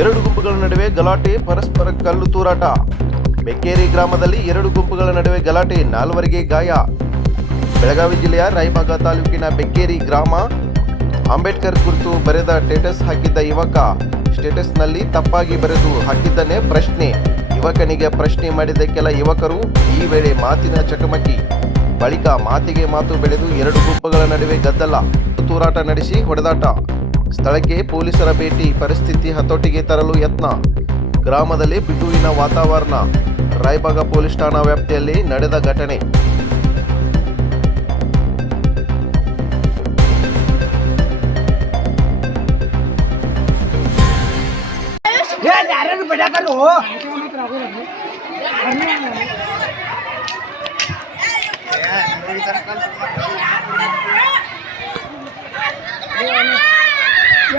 ಎರಡು ಗುಂಪುಗಳ ನಡುವೆ ಗಲಾಟೆ ಪರಸ್ಪರ ಕಲ್ಲು ತೂರಾಟ. ಬೆಕ್ಕೇರಿ ಗ್ರಾಮದಲ್ಲಿ ಎರಡು ಗುಂಪುಗಳ ನಡುವೆ ಗಲಾಟೆ ನಾಲ್ವರಿಗೆ ಗಾಯ. ಬೆಳಗಾವಿ ಜಿಲ್ಲೆಯ ರಾಯಬಾಗ ತಾಲೂಕಿನ ಬೆಕ್ಕೇರಿ ಗ್ರಾಮ ಅಂಬೇಡ್ಕರ್ ಕುರಿತು ಬರೆದ ಸ್ಟೇಟಸ್ ಹಾಕಿದ್ದ ಯುವಕ. ಸ್ಟೇಟಸ್ನಲ್ಲಿ ತಪ್ಪಾಗಿ ಬರೆದು ಹಾಕಿದ್ದನ್ನೇ ಪ್ರಶ್ನೆ. ಯುವಕನಿಗೆ ಪ್ರಶ್ನೆ ಮಾಡಿದ ಕೆಲ ಯುವಕರು ಈ ವೇಳೆ ಮಾತಿನ ಚಕಮಕಿ. ಬಳಿಕ ಮಾತಿಗೆ ಮಾತು ಬೆಳೆದು ಎರಡು ಗುಂಪುಗಳ ನಡುವೆ ಗದ್ದಲ. ತೂರಾಟ ನಡೆಸಿ ಹೊಡೆದಾಟ. ಸ್ಥಳಕ್ಕೆ ಪೊಲೀಸರ ಭೇಟಿ, ಪರಿಸ್ಥಿತಿ ಹತೋಟಿಗೆ ತರಲು ಯತ್ನ. ಗ್ರಾಮದಲ್ಲಿ ಬಿಡುವಿನ ವಾತಾವರಣ. ರಾಯಬಾಗ ಪೊಲೀಸ್ ಠಾಣಾ ವ್ಯಾಪ್ತಿಯಲ್ಲಿ ನಡೆದ ಘಟನೆ.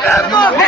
Panama!